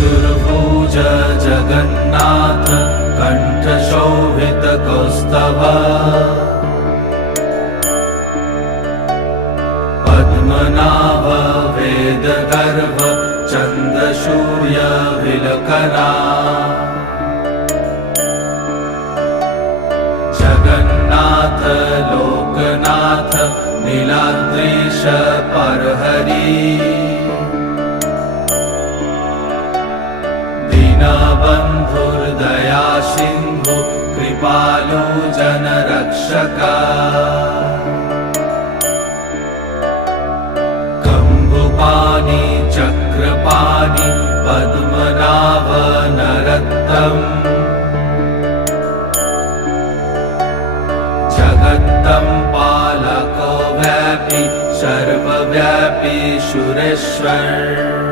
चतुर्भुज जगन्नाथ कण्ठशोभितकौस्तभ पद्मनाभ वेदगर्भ चन्द्रसूर्यविलकरा जगन्नाथ लोकनाथ नीलाद्रीश परहरि दीनबन्धुर्दया सिन्धु कृपालु जनरक्षका कम्बुपाणि चक्रपाणि पद्मनाभ नरत्तम् जगत्तं पालको व्यापी सर्वव्यापी सुरेश्वर